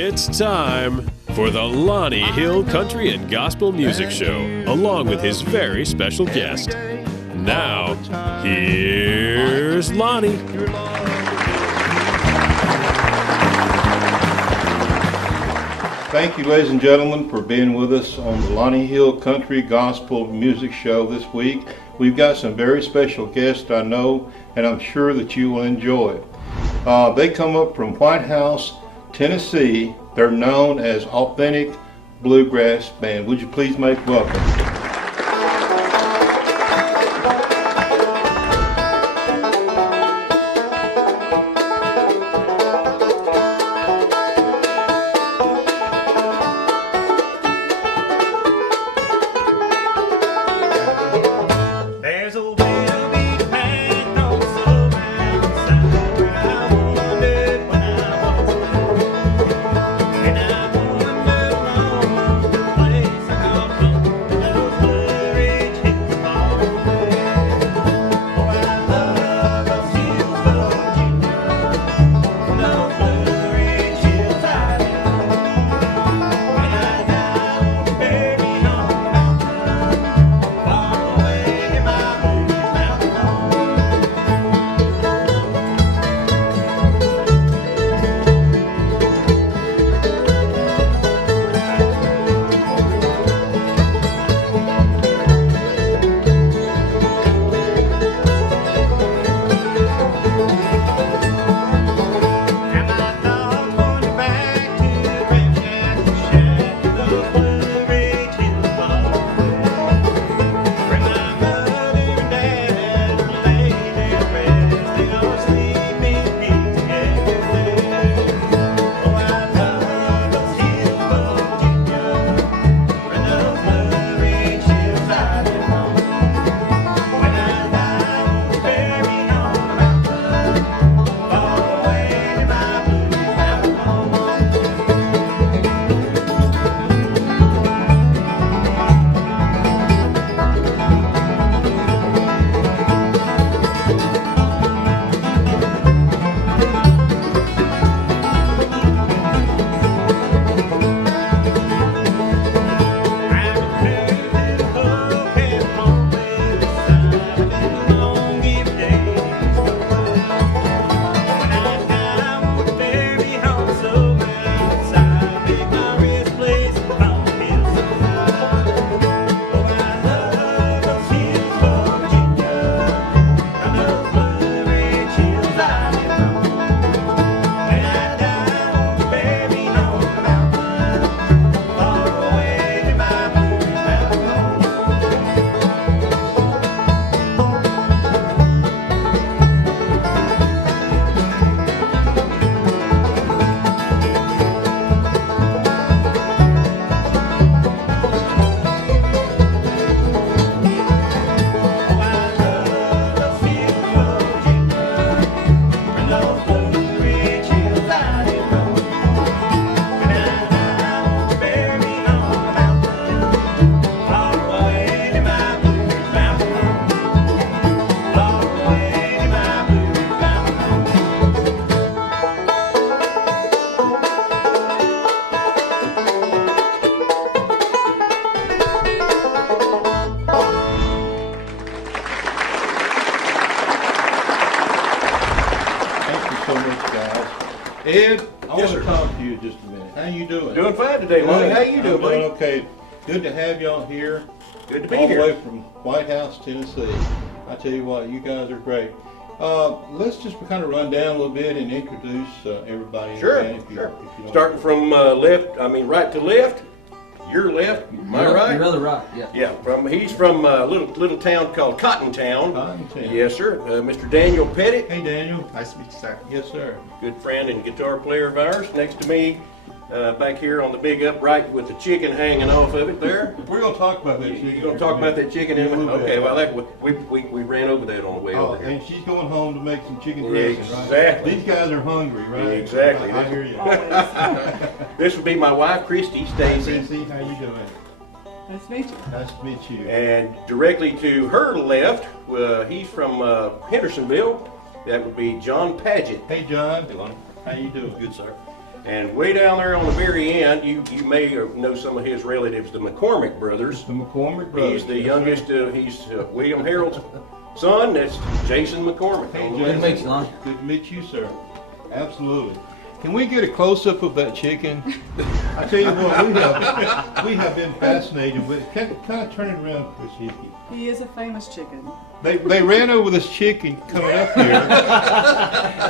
It's time for the Lonnie Hill Country and Gospel Music Show, along with his very special guest. Now, here's Lonnie. Thank you, ladies and gentlemen, for being with us on the Lonnie Hill Country Gospel Music Show this week. We've got some very special guests I know, and I'm sure that you will enjoy. They come up from White House, Tennessee. They're known as Authentic Bluegrass Band. Would you please make welcome? Ed, I want to talk to you just a minute. How you doing? Doing fine today, Lonnie. How you doing, buddy? Okay. Good to have y'all here. Good to be here. All the way from White House, Tennessee. I tell you what, you guys are great. Let's just kind of run down a little bit and introduce everybody. Sure, if you Starting from right to left. Your left, my right. Your other right, yeah. Yeah, he's from a little town called Cotton Town. Yes, sir. Mr. Daniel Pettit. Hey, Daniel. Nice to meet you, sir. Yes, sir. Good friend and guitar player of ours. Next to me, back here on the big upright with the chicken hanging off of it there. We're going to talk about that chicken. You're going to talk about that chicken in a minute? Okay, well, we ran over that on the way over here. And she's going home to make some chicken dressing, right? Exactly. These guys are hungry, right? Exactly. I hear you. This would be my wife, Christy Stacy. Stacy, how you doing? Nice to meet you. Nice to meet you. And directly to her left, he's from Hendersonville. That would be John Paget. Hey, John. Hey, Lonnie. How you doing? Good, sir. And way down there on the very end, you may know some of his relatives, the McCormick brothers. The McCormick brothers. He's the youngest. He's William Harold's son. That's Jason McCormick. Hey, on the Jason. left. Good to meet you, Lonnie. Good to meet you, sir. Absolutely. Can we get a close-up of that chicken? I tell you what, we have been fascinated with. Kind of turn it around, Chris. He is a famous chicken. They ran over this chicken coming up here,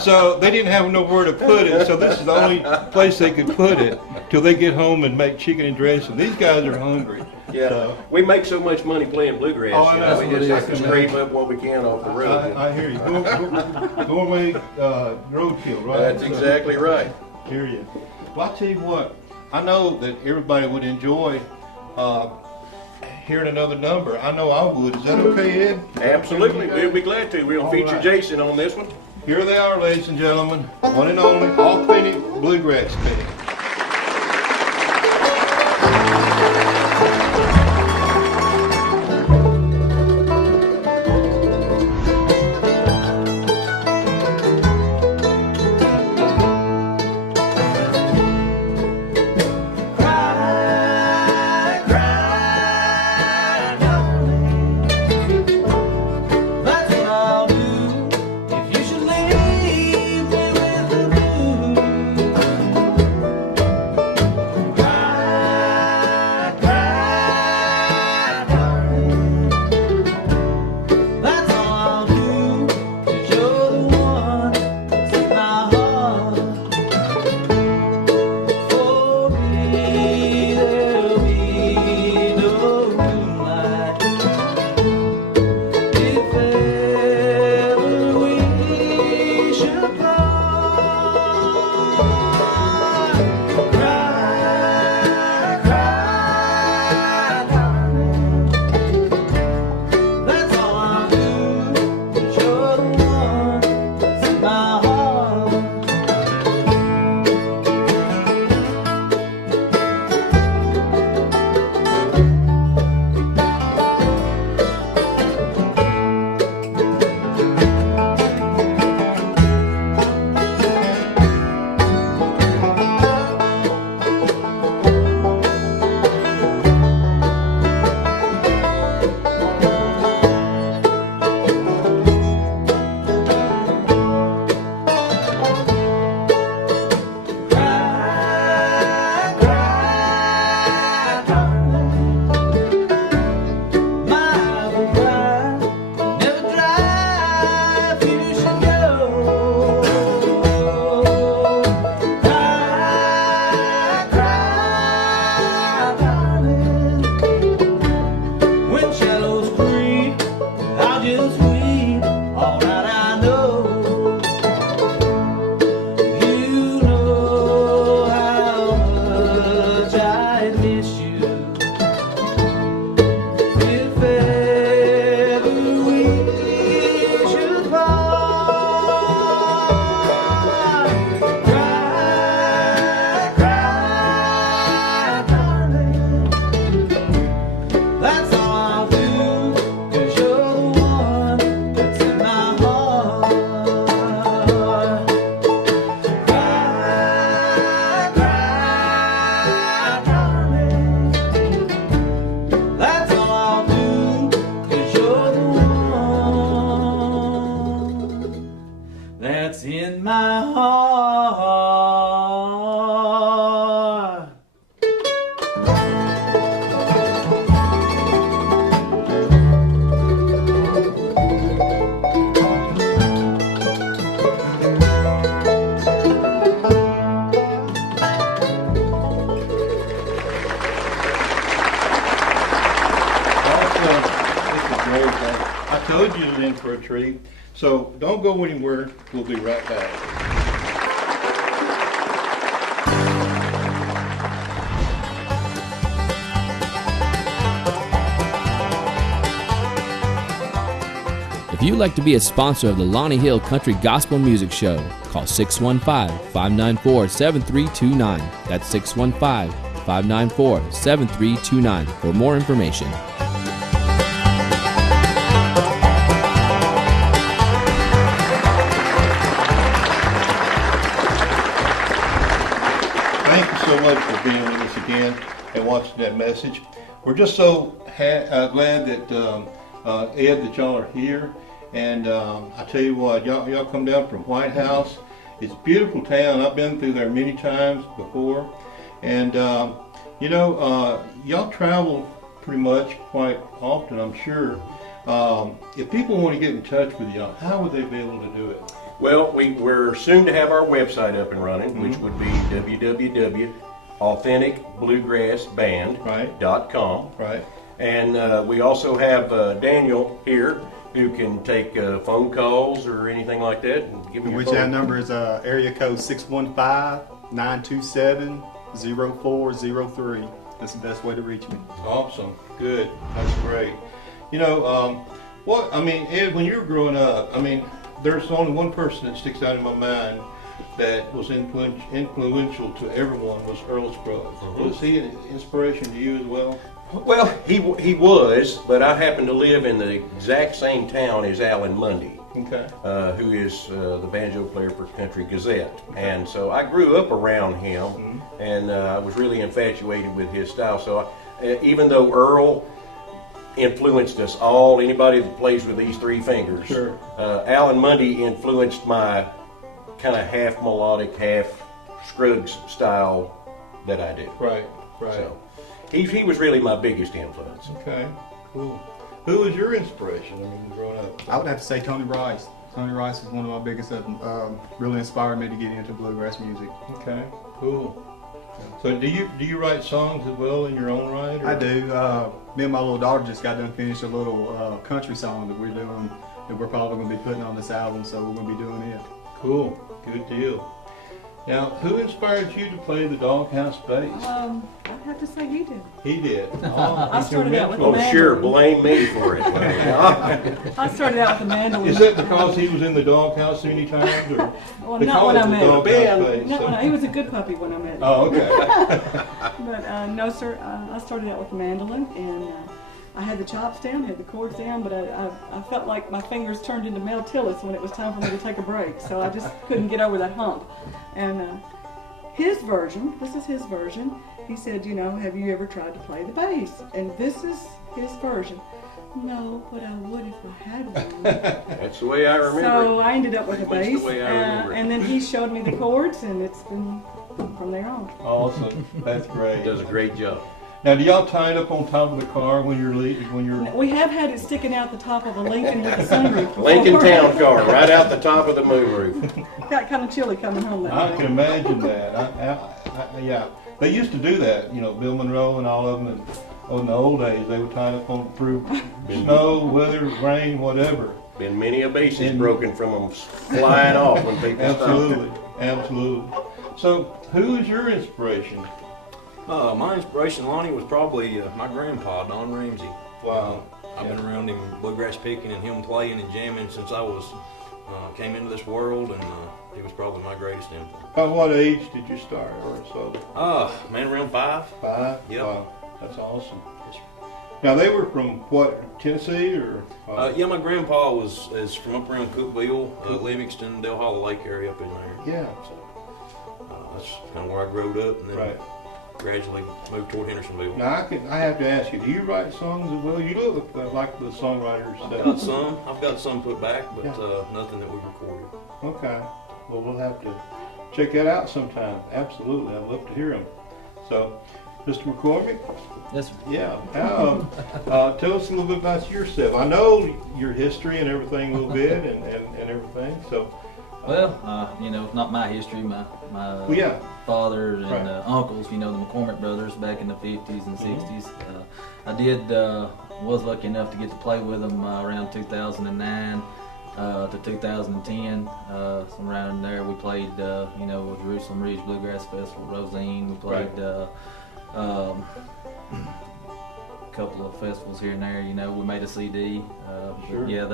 so they didn't have nowhere to put it. So this is the only place they could put it till they get home and make chicken and dressing. These guys are hungry. Yeah, So, we make so much money playing bluegrass. Oh, I you know. we just have to scrape up what we can off the road. I hear you. Doorway roadkill, right? That's exactly right. Hear you. Well, I tell you what, I know that everybody would enjoy hearing another number. I know I would. Is that okay, Ed? Absolutely, we'll be glad to. We'll All feature right. Jason on this one. Here they are, ladies and gentlemen. One and only, authentic bluegrass band. That's what I'll do if you should leave me with the blues. Cry, cry, darling. That's all I'll do, 'cause you're the one that's in my heart. For me, there'll be no moonlight. If ever we should part, cry, cry, darling. That's all I'll do, 'cause you're the one that's in my heart. Cry, cry, darling. My eyes will cry, never dry if you should go. Cry, cry, darling. When shadows creep, I'll just weep. All right, I know. You know how much I miss you. If ever we should part, cry, cry, darling. That's all I'll do, 'cause you're the one that's in my heart. Cry, cry, darling. That's all I'll do, 'cause you're the one that's in my heart. I told you you're in for a treat. So don't go anywhere. We'll be right back. If you'd like to be a sponsor of the Lonnie Hill Country Gospel Music Show, call 615-594-7329. That's 615-594-7329 for more information. for being with us again and watching that message. We're just so glad that Ed, that y'all are here. And I tell you what, y'all come down from White House. It's a beautiful town. I've been through there many times before. And you know, y'all travel pretty much quite often, I'm sure. If people want to get in touch with y'all, how would they be able to do it? Well, we're soon to have our website up and running, which would be www.authenticbluegrassband.com. Right. And we also have Daniel here who can take phone calls or anything like that. And give me your Which phone. that number is area code 615-927-0403. That's the best way to reach me. Awesome. Good. That's great. You know, what I mean, Ed, when you were growing up, I mean, there's only one person that sticks out in my mind that was influential to everyone was Earl Scruggs. Was he an inspiration to you as well? Well, he was, but I happen to live in the exact same town as Alan Mundy, Okay. who is the banjo player for Country Gazette. And so I grew up around him, and I was really infatuated with his style. So even though Earl influenced us all, anybody that plays with these three fingers, Sure. Alan Mundy influenced my kind of half melodic, half Scruggs style that I do. Right. Right. So he was really my biggest influence. Okay. Cool. Who was your inspiration? I mean, growing up. I would have to say Tony Rice. Tony Rice is one of my biggest, really inspired me to get into bluegrass music. Okay. Cool. So do you write songs as well in your own right? Or? I do. Me and my little daughter just got done finished a little country song that we're doing, that we're probably going to be putting on this album, so we're going to be doing it. Cool. Good deal. Now, who inspired you to play the doghouse bass? I'd have to say he did. He did. I he's your started out with mentor. the Oh, sure, mandolin. blame me for it. I started out with the mandolin. Is that because he was in the doghouse so many times? Or Well, they not call when it I the met him. doghouse bass, No, so- no, he was a good puppy when I met him. Oh, okay. But no, sir, I started out with the mandolin, and I had the chops down, had the chords down, but I felt like my fingers turned into Mel Tillis when it was time for me to take a break, so I just couldn't get over that hump. And his version, this is his version, he said, you know, have you ever tried to play the bass? And this is his version. No, but I would if I had one. That's the way I remember So it. I ended up with a Pretty much bass, the way I remember it. and then he showed me the chords, and it's been from there on. Awesome. That's great. He does a great job. Now, do y'all tie it up on top of the car when you're We have had it sticking out the top of a Lincoln with the sunroof. before. Lincoln Town Car, right out the top of the moonroof. Got kind of chilly coming home that I night. can imagine that. Yeah, they used to do that. You know, Bill Monroe and all of them. And, in the old days, they would tie it up on through snow, weather, rain, whatever. Been many a bass is broken from them flying off when people Absolutely, absolutely. So, who is your inspiration? My inspiration, Lonnie, was probably my grandpa, Don Ramsey. Wow. I've been around him bluegrass picking and him playing and jamming since I was came into this world, and he was probably my greatest influence. By what age did you start, or so? Man, around 5. 5? Yep. Wow, that's awesome. Now they were from what, Tennessee, or? Yeah, my grandpa is from up around Cookville, Livingston, Del Hollow Lake area up in there. Yeah. So, that's kind of where I grew up, and then Right. gradually moved toward Hendersonville. Now I have to ask you, do you write songs as well? You look like the songwriters. I've got some put back, but Yeah. nothing that we recorded. Okay. Well, we'll have to check that out sometime. Absolutely, I'd love to hear them. So, Mr. McCormick. Yes, sir. Yeah. Tell us a little bit about yourself. I know your history and everything a little bit, and everything. So. Well, not my history. My Well, yeah. father and Right. uncles, the McCormick brothers back in the 50s and 60s. I was lucky enough to get to play with them around 2009 to 2010. Somewhere around there, we played, Jerusalem Ridge Bluegrass Festival, Rosine. We played a couple of festivals here and there. We made a CD. Sure. Yeah,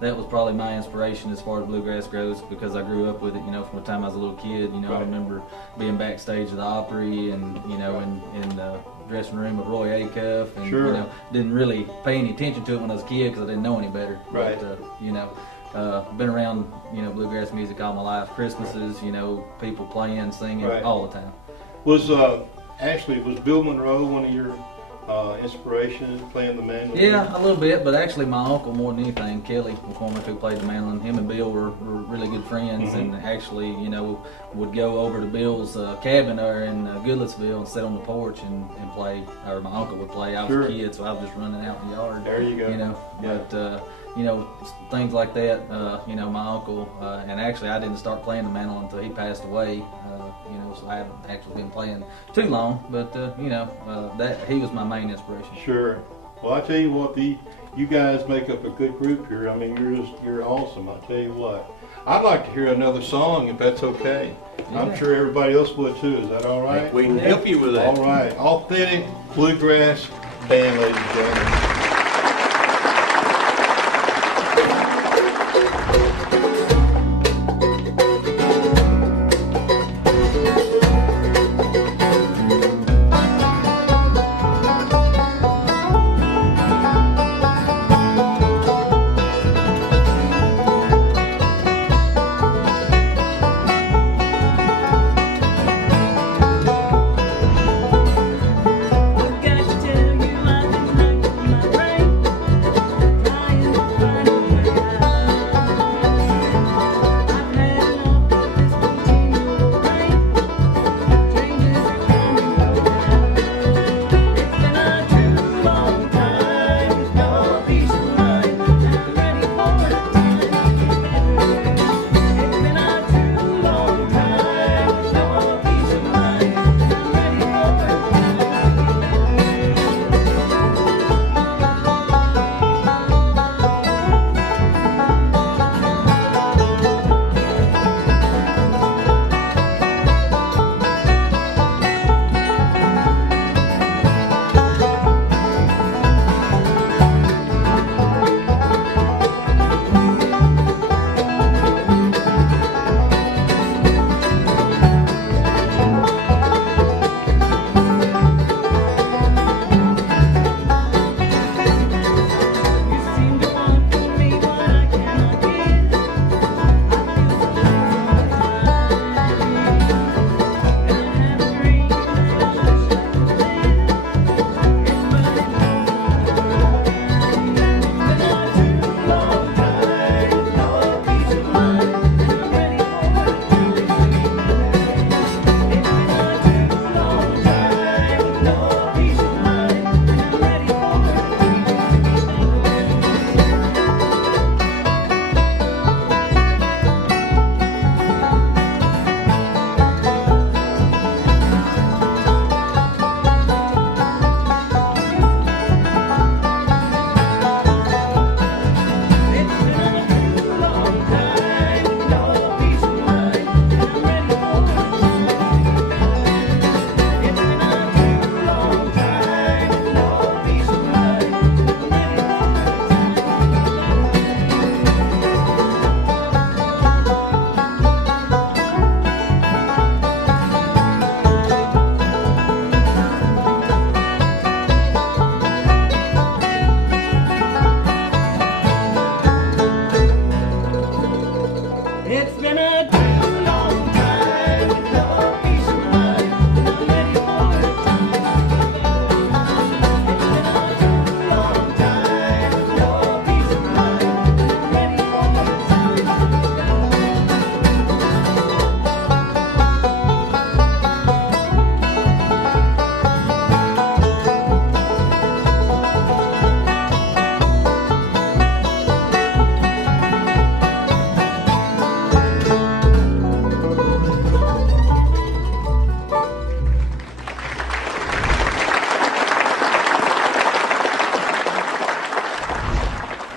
that was probably my inspiration as far as bluegrass goes, because I grew up with it. From the time I was a little kid. I Right. remember being backstage at the Opry and in the dressing room of Roy Acuff, and Sure. didn't really pay any attention to it when I was a kid because I didn't know any better. Right. But been around bluegrass music all my life. Christmases, people playing, singing Right. all the time. Was Ashley, was Bill Monroe one of your inspirations playing the mandolin? Yeah, a little bit, but actually my uncle more than anything, Kelly McCormick, who played the mandolin, him and Bill were really good friends, and actually, you know, would go over to Bill's cabin there in Goodlettsville and sit on the porch and play, or my uncle would play. I was a kid, so I was just running out in the yard. There you go. You know, but you know, things like that, you know, my uncle, and actually I didn't start playing the mandolin until he passed away, you know, so I haven't actually been playing too long, but, you know, that he was my main inspiration. Sure. Well, I tell you what, you guys make up a good group here. I mean, you're awesome, I tell you what. I'd like to hear another song, if that's okay. Yeah. I'm sure everybody else would too. Is that all right? We can help you with that. All right. Authentic Bluegrass band, ladies and gentlemen.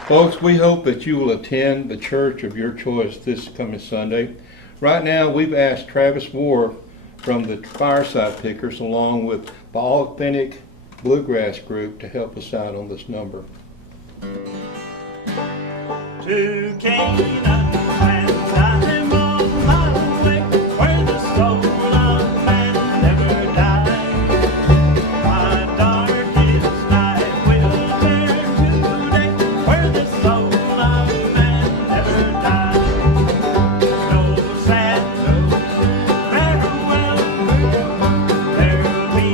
Folks, we hope that you will attend the church of your choice this coming Sunday. Right now, we've asked Travis Moore from the Fireside Pickers, along with the Authentic Bluegrass Group, to help us out on this number. To Canaan, and I am on my way, where the soul of man never dies. My darkest night will turn to day, where the soul of man never dies. No sad, no farewell, there will be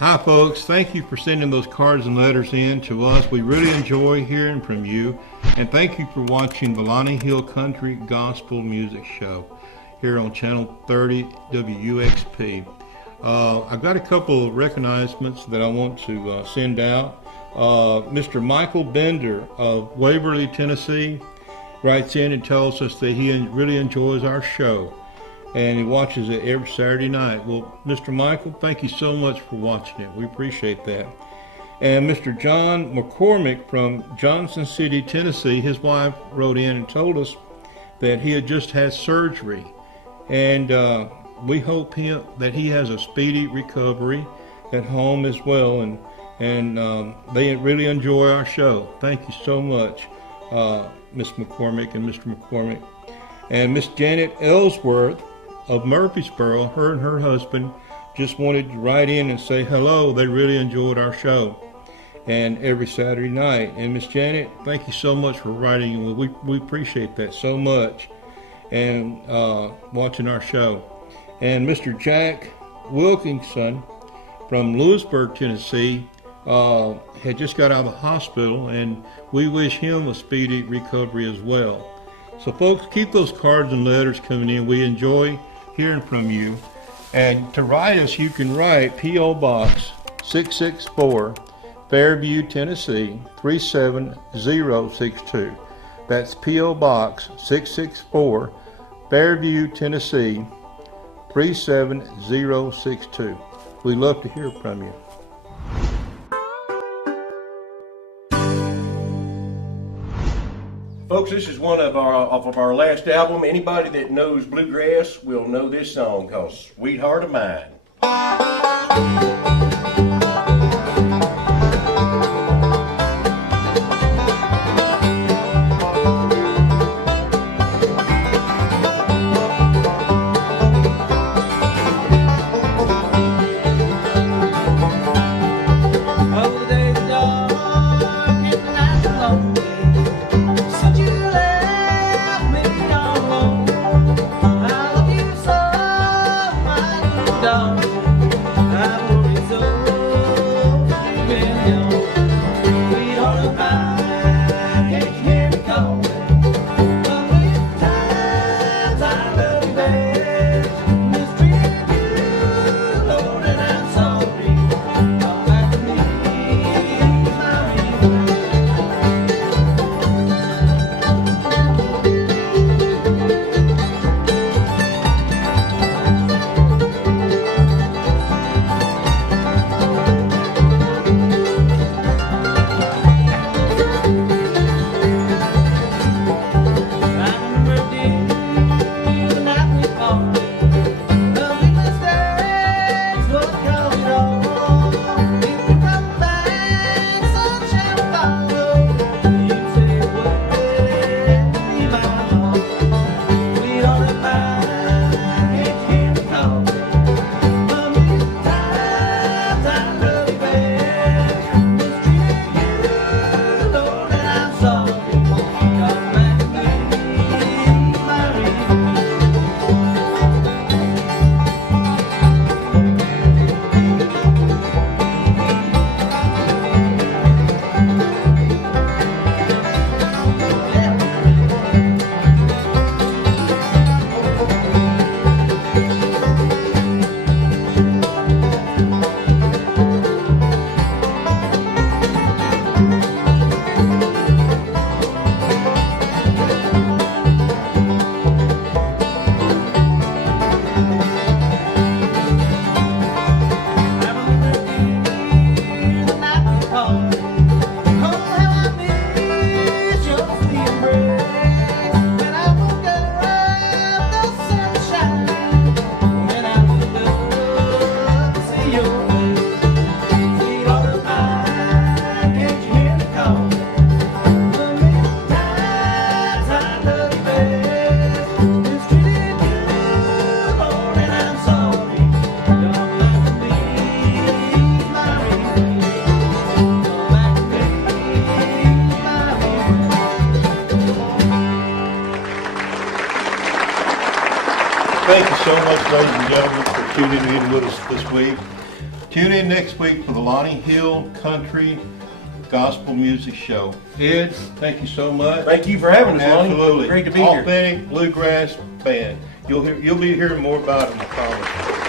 Hi folks, thank you for sending those cards and letters in to us. We really enjoy hearing from you, and thank you for watching the Lonnie Hill Country Gospel Music Show here on Channel 30 WUXP. I've got a couple of recognisements that I want to send out. Mr. Michael Bender of Waverly, Tennessee writes in and tells us that he really enjoys our show and he watches it every Saturday night. Well, Mr. Michael, thank you so much for watching it. We appreciate that. And Mr. John McCormick from Johnson City, Tennessee, his wife wrote in and told us that he had just had surgery. And we hope that he has a speedy recovery at home as well. And they really enjoy our show. Thank you so much, Miss McCormick and Mr. McCormick. And Miss Janet Ellsworth of Murfreesboro, her and her husband just wanted to write in and say hello. They really enjoyed our show and every Saturday night. And Miss Janet, thank you so much for writing in. We appreciate that so much and watching our show. And Mr. Jack Wilkinson from Lewisburg, Tennessee, had just got out of the hospital, and we wish him a speedy recovery as well. So folks, keep those cards and letters coming in. We enjoy hearing from you. And to write us, you can write P.O. Box 664, Fairview, Tennessee 37062. That's P.O. Box 664, Fairview, Tennessee 37062. We'd love to hear from you. Folks, this is one of our last album. Anybody that knows Bluegrass will know this song called Sweetheart of Mine. Down. Thank you so much, ladies and gentlemen, for tuning in with us this week. Tune in next week for the Lonnie Hill Country Gospel Music Show. Ed, thank you so much. Thank you for having us, Lonnie. Absolutely. Great to be here. Authentic Bluegrass band. You'll be hearing more about them, I promise.